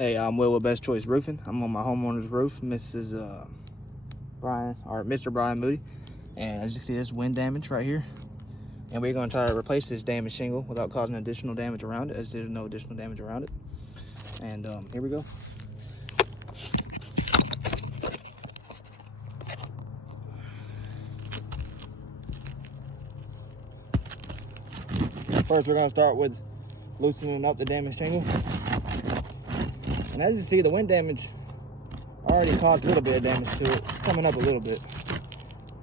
Hey, I'm Will with Best Choice Roofing. I'm on my homeowner's roof, Mr. Brian Moody. And as you can see, there's wind damage right here. And we're going to try to replace this damaged shingle without causing additional damage around it, as there's no additional damage around it. And here we go. First, we're going to start with loosening up the damaged shingle. And as you see, the wind damage already caused a little bit of damage to it. It's coming up a little bit.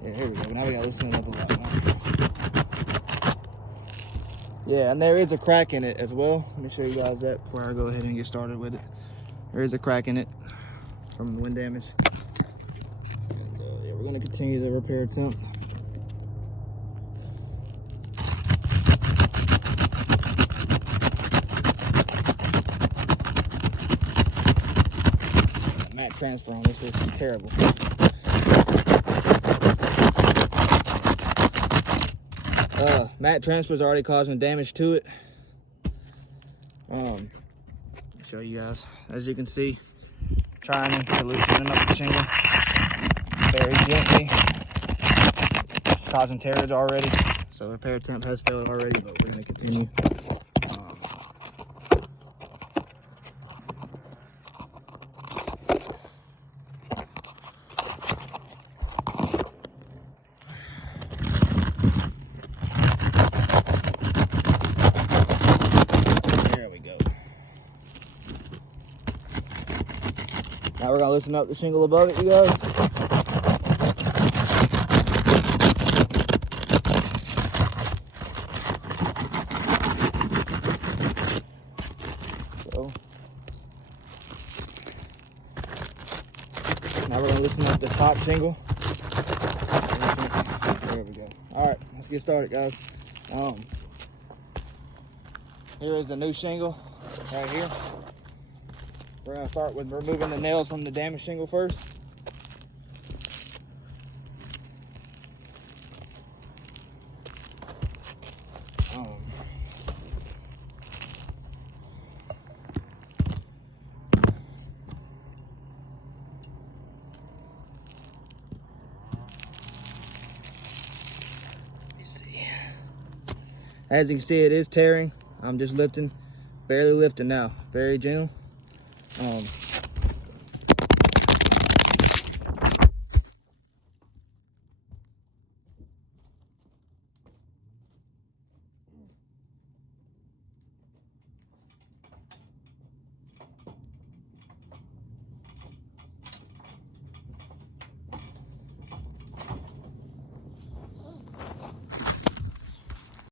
Yeah, here we go. Now we got to loosen it up a lot more. Yeah, and there is a crack in it as well. Let me show you guys that before I go ahead and get started with it. There is a crack in it from the wind damage. And yeah, we're going to continue the repair attempt. Mat transfer on this was terrible. Mat transfer's already causing damage to it. Show you guys. As you can see, trying to loosen up the shingle very gently. It's causing tearage already. So repair attempt has failed already, but we're going to continue. Now we're gonna loosen up the shingle above it, you guys. So now we're gonna loosen up the top shingle. There we go. All right, let's get started, guys. Here is the new shingle right here. We're going to start with removing the nails from the damaged shingle first. Let me see. As you can see, it is tearing. I'm just lifting, barely lifting now. Very gentle.